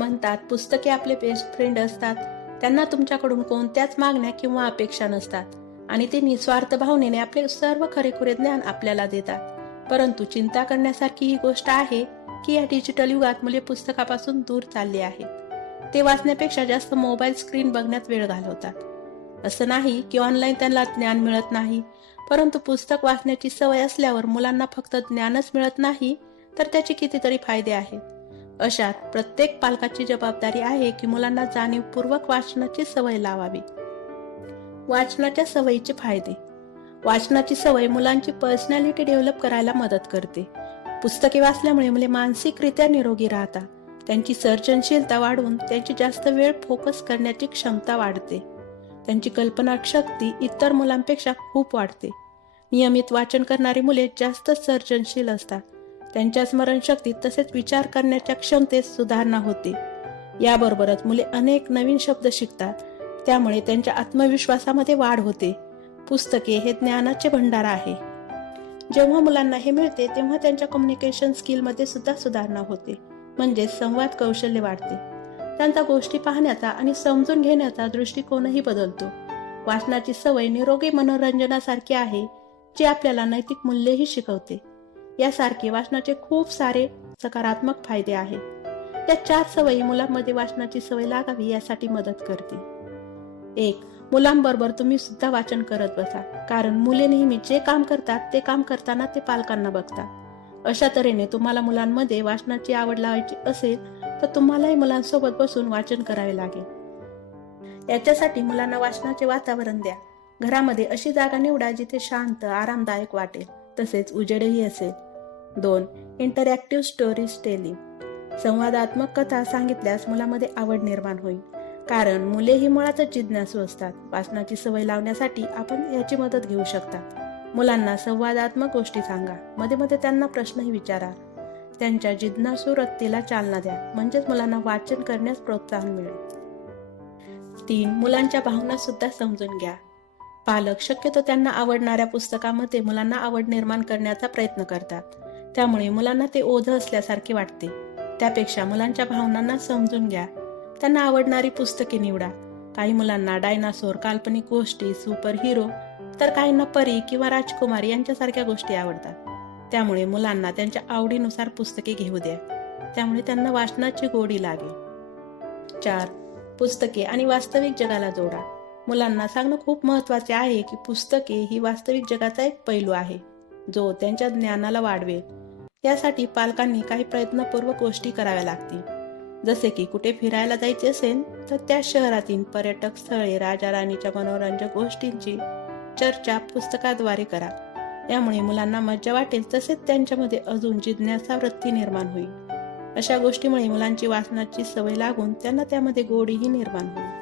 म्हणतात पुस्तके आपले बेस्ट फ्रेंड असतात. त्यांना तुमच्याकडून कोणत्याच मागण्या किंवा अपेक्षा नसतात आणि ते निस्वार्थ भावनेने आपले सर्व खरेखुरे ज्ञान आपल्याला देतात. परंतु चिंता करण्यासारखी ही गोष्ट आहे की या डिजिटल युगात मुले पुस्तकापासून दूर चालली आहेत. ते वाचण्यापेक्षा जास्त मोबाईल स्क्रीन बघण्यात वेळ घालवतात. असं नाही की ऑनलाईन त्यांना ज्ञान मिळत नाही, परंतु पुस्तक वाचण्याची सवय असल्यावर मुलांना फक्त ज्ञानच मिळत नाही तर त्याचे कितीतरी फायदे आहेत. अशात प्रत्येक पालकाची जबाबदारी आहे की मुलांना जाणीवपूर्वक वाचनाची सवय लावावी. वाचनाच्या सवयीचे फायदे. वाचनाची सवय मुलांची पर्सनॅलिटी डेव्हलप करायला मदत करते. पुस्तके वाचल्यामुळे मुले मानसिकरित्या निरोगी राहतात. त्यांची सर्जनशीलता वाढून त्यांची जास्त वेळ फोकस करण्याची क्षमता वाढते. त्यांची कल्पनाशक्ती इतर मुलांपेक्षा खूप वाढते. नियमित वाचन करणारी मुले जास्त सर्जनशील असतात. त्यांच्या स्मरणशक्तीत तसेच विचार करण्याच्या क्षमतेत सुधारणा होते. याबरोबरच मुले अनेक नवीन शब्द शिकतात, त्यामुळे त्यांच्या आत्मविश्वासामध्ये वाढ होते. पुस्तके हे ज्ञानाचे भंडार आहे. जेव्हा मुलांना हे मिळते तेव्हा त्यांच्या कम्युनिकेशन स्किलमध्ये सुद्धा सुधारणा होते, म्हणजे संवाद कौशल्य वाढते. त्यांचा गोष्टी पाहण्याचा आणि समजून घेण्याचा दृष्टिकोनही बदलतो. वाचनाची सवय निरोगी मनोरंजनासारखी आहे, जी आपल्याला नैतिक मूल्यही शिकवते. यासारखे वाचनाचे खूप सारे सकारात्मक फायदे आहेत. या 4 सवयी मुलांमध्ये वाचनाची सवय लागावी यासाठी मदत करते. 1. मुलांबरोबर तुम्ही सुद्धा वाचन करत बसा, कारण मुले नेहमी जे काम करतात ते काम करताना ते पालकांना बघतात. अशा तऱ्हेने तुम्हाला मुलांमध्ये वाचनाची आवड लावायची असेल तर तुम्हालाही मुलांसोबत बसून वाचन करावे लागेल. याच्यासाठी मुलांना वाचनाचे वातावरण द्या. घरामध्ये अशी जागा निवडा जिथे शांत, आरामदायक वाटेल, तसेच उजेडही असेल. 2. Interactive stories telling. संवादात्मक कथा सांगितल्यास मुलांमध्ये आवड निर्माण होईल, कारण मुले ही मुळातच जिज्ञासू असतात. वाचनाची सवय लावण्यासाठी आपण याची मदत घेऊ शकता. मुलांना संवादात्मक गोष्टी सांगा, मध्ये मध्ये त्यांना प्रश्नही विचारा. त्यांच्या जिज्ञासू वृत्तीला चालना द्या, म्हणजेच मुलांना वाचन करण्यास प्रोत्साहन मिळेल. 3. मुलांच्या भावना सुद्धा समजून घ्या. पालक शक्यतो त्यांना आवडणाऱ्या पुस्तकामध्ये मुलांना आवड निर्माण करण्याचा प्रयत्न करतात. त्यामुळे मुलांना ते ओझं असल्यासारखे वाटते. त्यापेक्षा मुलांच्या भावनांना समजून घ्या. त्यांना आवडणारी पुस्तके निवडा. काही मुलांना डायनासोर, काल्पनिक गोष्टी, सुपर हिरो, तर काहींना परी किंवा राजकुमारी यांच्यासारख्या गोष्टी आवडतात. त्यामुळे मुलांना त्यांच्या आवडीनुसार पुस्तके घेऊ द्या. त्यामुळे त्यांना वाचनाची गोडी लागेल. 4. पुस्तके आणि वास्तविक जगाला जोडा. मुलांना सांगणं खूप महत्त्वाचे आहे की पुस्तके ही वास्तविक जगाचा एक पैलू आहे, जो त्यांच्या ज्ञानाला वाढवेल. यासाठी पालकांनी काही प्रयत्नपूर्वक गोष्टी कराव्या लागतील. जसे की कुठे फिरायला जायचे असेल तर त्या शहरातील पर्यटक स्थळे, राजा राणीच्या मनोरंजक गोष्टींची चर्चा पुस्तकाद्वारे करा. यामुळे मुलांना मजा वाटेल, तसेच त्यांच्यामध्ये अजून जिज्ञासा वृत्ती निर्माण होईल. अशा गोष्टीमुळे मुलांची वाचनाची सवय लागून त्यांना त्यामध्ये गोडीही निर्माण होईल.